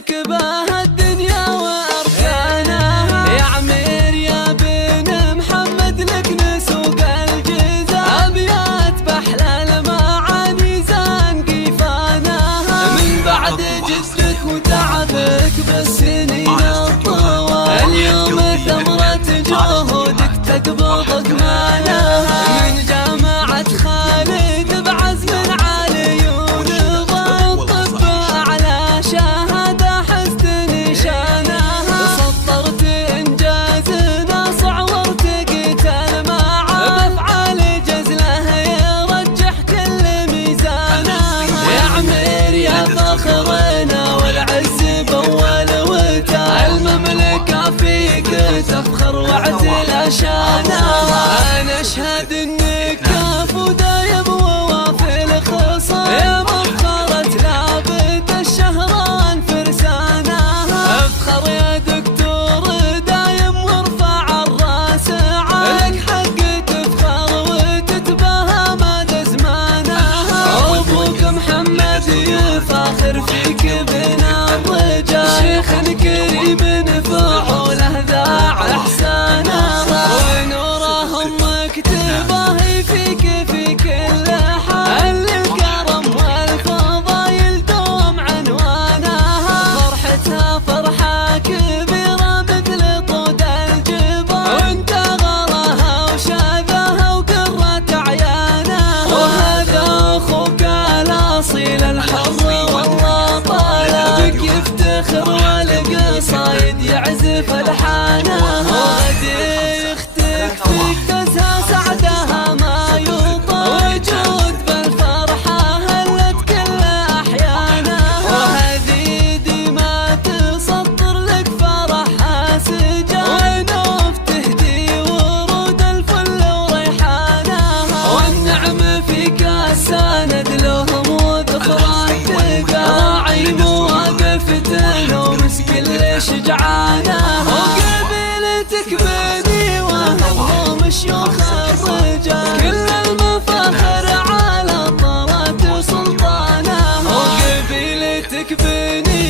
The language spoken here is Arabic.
تركبها الدنيا وأركانها. يا عمير يا بن محمد لك نسوق الجيزة، أبيات بأحلى المعاني زان قيفانها. من بعد جدك وتعبك بالسنين الطوال، اليوم ثمرة جهودك تقبض أكمالها. من جامعة خالد بعزم عالي ونضال طب أعلى شهادة حزت نشانها. سطرت إنجازنا صعورت قيت المعاد، بأفعال جزله يرجح كل ميزانها. يا عمير يا فخرنا والعز بأول وتا، المملكة فيك تفخر واعتلى شانها. أنا أشهد إنك كاف ودايم ووافي الخصام، يا مفخرة لابد الشهران فرسانها. افخر يا دكتور دايم وارفع الراس عالك، حق تفخر وتتباهى مدى زمانها. أبوك محمد يفاخر فيك بين الرجال، شيخ كريم فعوله ذاع إحسانها. ونوره مكتبه فيك في كل حال، الكرم والفضايل دوم عنوانها. فرحتها فرحة كبيرة مثل طود الجبال، وانت غراها وشاذها وقرة عيانها. وهذا أخوك الأصيل الحر والله طالبك يفتخر والقصايد يعزف ألحانها. هذه اختك فيك تزهى سعدها ما يطال، وجود بالفرحة هلت كل أحيانها. وهذه دي ما تسطر لك فرحها سجال، ونوف تهدي ورود الفل وريحانها. والنعم فيك السند لهم وذخرك تلقى، راعي مواقفته ومسك لشجعانها. وقبيلتك بني وهم شيوخ الرجال، كل المفاخر على طرات سلطانها. وقبيلتك بني